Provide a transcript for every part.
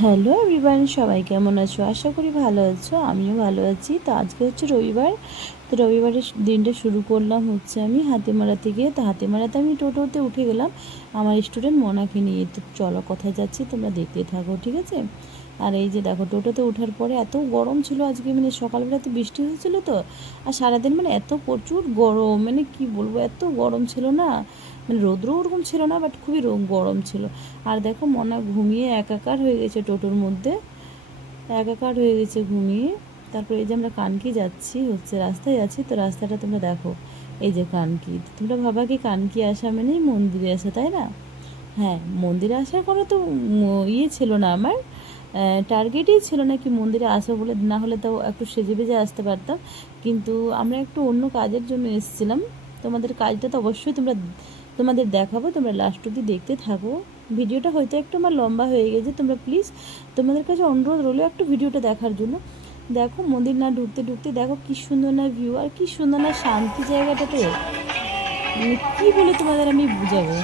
Hello everyone, সবাই কেমন আছো? আশা করি ভালো আছো। আমিও ভালো আছি। তো আজকে হচ্ছে রবিবার। তো রবিবারের দিনটা শুরু করলাম হচ্ছে আমি হাতিমারা থেকে। তো হাতিমারাতে আমি টোটোতে উঠে গেলাম আমার স্টুডেন্ট মোনাকে নিয়ে। তো চলো কোথায় যাচ্ছি তোমরা দেখতে থাকো, ঠিক আছে? আর এই যে দেখো, টোটোতে ওঠার পরে এত গরম ছিল আজকে, মানে সকালবেলা তো বৃষ্টি হয়েছিল তো, আর সারাদিন মানে এত প্রচুর গরম, মানে কি বলবো, এত গরম ছিল না, মানে রৌদ্র ওরকম ছিল না, বাট খুবই গরম ছিল। আর দেখো মনা ঘুমিয়ে একাকার হয়ে গেছে টোটোর মধ্যে, একাকার হয়ে গেছে ঘুমিয়ে। তারপরে এই যে আমরা কানকি যাচ্ছি, হচ্ছে রাস্তায় আছি, তো রাস্তাটা তোমরা দেখো, এই যে কানকি। তোমরা ভাবা কি কানকি আসা মানেই মন্দিরে আসা, তাই না? হ্যাঁ, মন্দিরে আসার কোনো তো ইয়ে ছিল না আমার, টার্গেটই ছিল না কি মন্দিরে আসা বলে, না হলে তো একটু সেজে বেজে আসতে পারতাম। কিন্তু আমরা একটু অন্য কাজের জন্য এসেছিলাম। তোমাদের কাজটা তো অবশ্যই তোমাদের দেখাবো, তোমরা লাস্ট অবধি দেখতে থাকো। ভিডিওটা হয়তো একটু আমার লম্বা হয়ে গেছে, তোমরা প্লিজ, তোমাদের কাছে অনুরোধ রইলো একটু ভিডিওটা দেখার জন্য। দেখো মন্দির না ঢুকতে ঢুকতে দেখো কি সুন্দর না ভিউ, আর কি সুন্দর না শান্তি জায়গাটাতে, মানে কী বলে তোমাদের আমি বুঝাবো।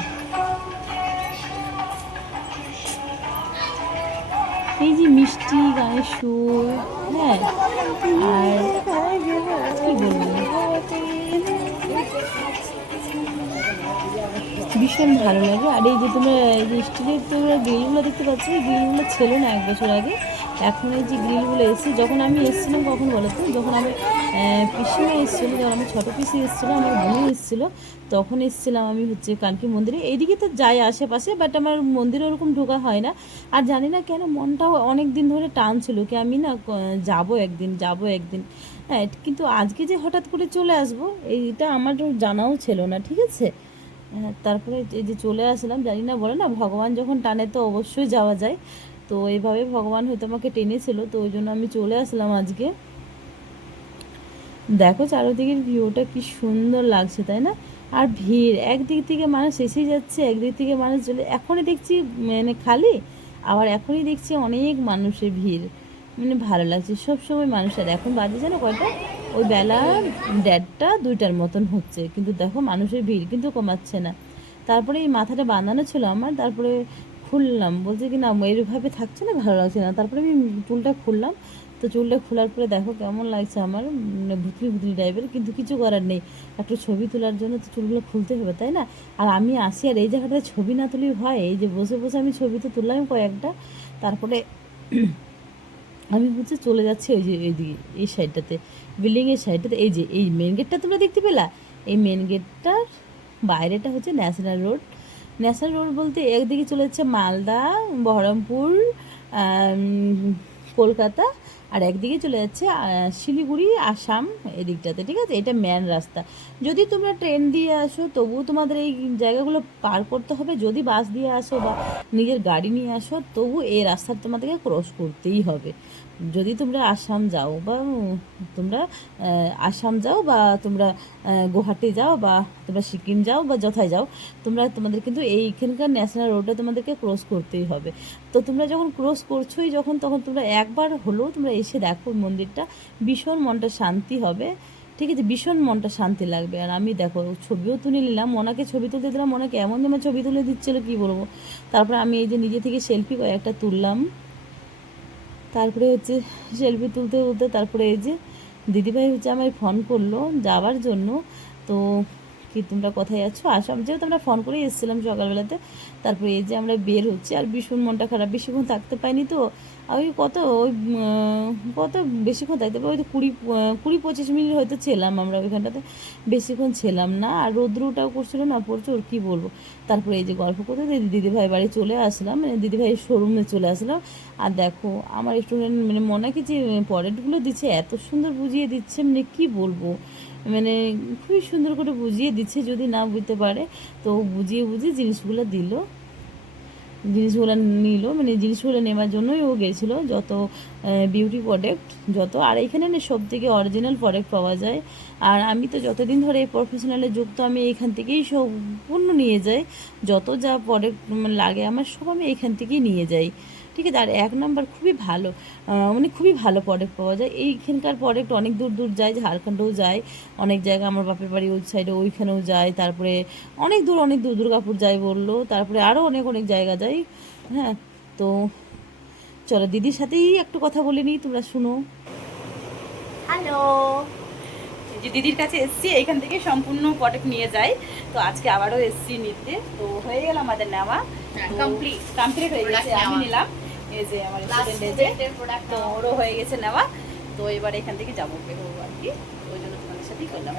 এই যে মিষ্টি গানের সুর, হ্যাঁ, আর কি বলবো, ভীষণ ভালো লাগে। আর এই যে তোমরা এই যে স্টিলের তোমরা গ্রিলগুলো দেখতে পাচ্ছ, এই গ্রিলগুলো ছিল না এক বছর আগে, এখন এই যে গ্রিলগুলো এসেছে। যখন আমি এসেছিলাম কখন বলো তো, যখন আমি পিসিমা এসেছিলো, যখন আমার ছোটো পিসি এসেছিলো, আমার বোনও এসেছিলো, তখন এসেছিলাম আমি হচ্ছে কানকি মন্দিরে। এইদিকে তো যাই আশেপাশে, বাট আমার মন্দিরে ওরকম ঢোকা হয় না। আর জানি না কেন মনটাও অনেক দিন ধরে টান ছিল কি আমি না যাবো একদিন, যাবো একদিন। হ্যাঁ, কিন্তু আজকে যে হঠাৎ করে চলে আসবো এইটা আমার জানাও ছিল না, ঠিক আছে? হ্যাঁ, তারপরে এই যে চলে আসলাম, জানি না, বলে না ভগবান যখন টানে তো অবশ্যই যাওয়া যায়। তো এইভাবে ভগবান হয়তো আমাকে টেনেছিল, তো ওই জন্য আমি চলে আসলাম আজকে। দেখো চারোদিকের ভিউটা কি সুন্দর লাগছে, তাই না? আর ভিড়, একদিক থেকে মানুষ এসে যাচ্ছে, একদিক থেকে মানুষ চলে, এখনই দেখছি মানে খালি, আবার এখনই দেখছি অনেক মানুষের ভিড়, মানে ভালো লাগছে সব সময় মানুষের। এখন বাজে জানো কয়টা, ওই বেলা 1:30-2টার মতন হচ্ছে, কিন্তু দেখো মানুষের ভিড় কিন্তু কমাচ্ছে না। তারপরে এই মাথাটা বাঁধানো ছিল আমার, তারপরে খুললাম, বলছে কি না এইভাবে থাকছে না, ভালো লাগছে না, তারপরে আমি চুলটা খুললাম। তো চুলটা খোলার পরে দেখো কেমন লাগছে আমার, মানে ভুতলি ভুতলি টাইপের, কিন্তু কিছু করার নেই, একটু ছবি তোলার জন্য তো চুলগুলো খুলতে হবে, তাই না? আর আমি আসি আর এই জায়গাটায় ছবি না তুলি হয়, এই যে বসে বসে আমি ছবি তো তুললাম কয়েকটা। তারপরে আমি হচ্ছে চলে যাচ্ছি ওই যে এইদিকে, এই সাইডটাতে, বিল্ডিংয়ের সাইডটাতে, এই যে এই মেন গেটটা তোমরা দেখতে পেলা, এই মেন গেটটার বাইরেটা হচ্ছে ন্যাশনাল রোড। ন্যাশনাল রোড বলতে একদিকে চলে যাচ্ছে মালদা, বহরমপুর, আম, কলকাতা, আর একদিকে চলে যাচ্ছে শিলিগুড়ি, আসাম, এদিকটাতে, ঠিক আছে? এটা মেন রাস্তা। যদি তোমরা ট্রেন দিয়ে আসো তবুও তোমাদের এই জায়গাগুলো পার করতে হবে, যদি বাস দিয়ে আসো বা নিজের গাড়ি নিয়ে আসো তবু এই রাস্তা তোমাদেরকে ক্রস করতেই হবে। যদি তোমরা আসাম যাও বা তোমরা আসাম যাও বা তোমরা গুয়াহাটি যাও বা তোমরা সিকিম যাও বা যথায় যাও, তোমাদের কিন্তু এইখানকার ন্যাশনাল রোডে তোমাদেরকে ক্রস করতেই হবে। তো তোমরা যখন ক্রস করছোই যখন, তখন তোমরা একবার হলেও তোমরা এসে দেখো মন্দিরটা, ভীষণ মনটা শান্তি হবে, ঠিক আছে? ভীষণ মনটা শান্তি লাগবে। আর আমি দেখো ছবিও তুলে নিলাম, মনাকে ছবি তুলতে দিলাম, মনাকে এমন যেমন ছবি তুলে দিচ্ছিলো কি বলবো। তারপরে আমি এই যে নিজে থেকে সেলফি কয়েকটা তুললাম। তারপরে হচ্ছে সেলফি তুলতে তুলতে তারপরে এই যে দিদিভাই হচ্ছে আমায় ফোন করলো যাওয়ার জন্য। তো কি তোমরা কোথায় আছো, আসাম যেহেতু আমরা ফোন করেই এসেছিলাম সকালবেলাতে। তারপরে এই যে আমরা বের হচ্ছে, আর ভীষণ মনটা খারাপ, বেশিক্ষণ থাকতে পাইনি তো। ওই কত ওই কত বেশিক্ষণ থাকতে পারি, ওই তো 20-25 মিনিট হয়তো ছিলাম আমরা ওইখানটাতে, বেশিক্ষণ ছিলাম না। আর রৌদ্রটাও করছিল না প্রচুর, কি বলবো। তারপরে এই যে গল্প করতে দিদিভাই বাড়ি চলে আসলাম, মানে দিদিভাইয়ের শোরুমে চলে আসলাম। আর দেখো আমার স্টুডেন্ট মানে মনাকে যে পরেটগুলো দিচ্ছে এত সুন্দর বুঝিয়ে দিচ্ছে, মানে কি বলবো, মানে খুবই সুন্দর করে বুঝিয়ে দিচ্ছে, যদি না বুঝতে পারে তো বুঝিয়ে বুঝিয়ে জিনিসগুলো দিল, জিনিসগুলো নিল, মানে জিনিসগুলো নেওয়ার জন্যই ও গেছিলো, যত বিউটি প্রোডাক্ট যত। আর এখানে না সব থেকে অরিজিনাল প্রোডাক্ট পাওয়া যায়। আর আমি তো যতদিন ধরে এই প্রফেশনালে যুক্ত, আমি এখান থেকেই সম্পূর্ণ নিয়ে যাই, যত যা প্রোডাক্ট লাগে আমার সব আমি এখান থেকেই নিয়ে যাই, ঠিক আছে? আর এক নাম্বার খুবই ভালো, মানে খুবই ভালো প্রোডাক্ট পাওয়া যায় এইখানকার। প্রোডাক্ট অনেক দূর দূর যায়, ঝাড়খণ্ডেও যায়, অনেক জায়গা, আমার বাপের বাড়ি ওই সাইডে ওইখানেও যায়, তারপরে অনেক দূর দুর্গাপুর যায় বললো, তারপরে আরও অনেক অনেক জায়গা যায়। হ্যাঁ, তো চলো দিদির সাথেই একটু কথা বলে নিই, তোমরা শুনো। হ্যালো, এই যে দিদির কাছে এসছি, এখান থেকে সম্পূর্ণ প্রোডাক্ট নিয়ে যাই। তো আজকে আবারও এসছি নিতে, তো হয়ে গেল আমাদের নেওয়া, কমপ্লিট হয়ে গেছে। আমি নিলাম, এই যে আমার স্টুডেন্ট, তো ওরও হয়ে গেছে নেওয়া। তো এবার এখান থেকে যাবো, বেরোবো আর কি, ওই জন্য তোমাদের সাথেই করলাম।